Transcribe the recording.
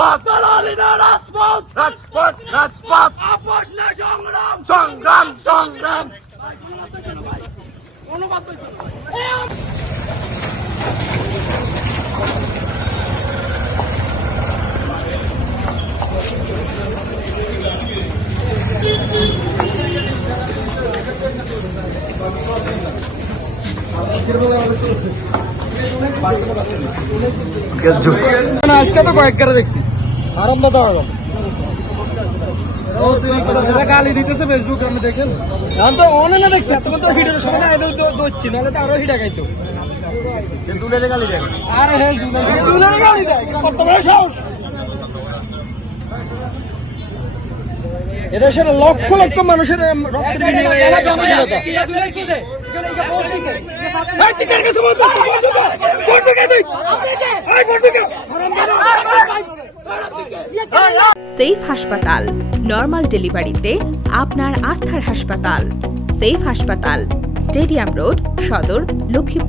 রাজপথ। রাজপথ রাজপথ রাজপথ। আপোষ না সংগ্রাম। সংগ্রাম সংগ্রাম। না, আজকে তো কয়েকবার দেখছি। আরম্ভ তো হলো গালি দিতেছে ফেসবুক আমি দেখেন। আমি তো অনেক দেখছি এতক্ষণ তো ভিডিওর সময় না এদের দৌড়ছি নাহলে তো আরও হিটা খাইতো তুলে গালি দেন আরে হ্যাঁ দুলের গালি দেয় কত সাহস। এদেশের লক্ষ লক্ষ মানুষের এম, রক্তের বিনিময়ে সেফ হাসপাতাল নর্মাল ডেলিভারিতে আপনার আস্থার হাসপাতাল। সেফ হাসপাতাল স্টেডিয়াম রোড সদর লক্ষ্মী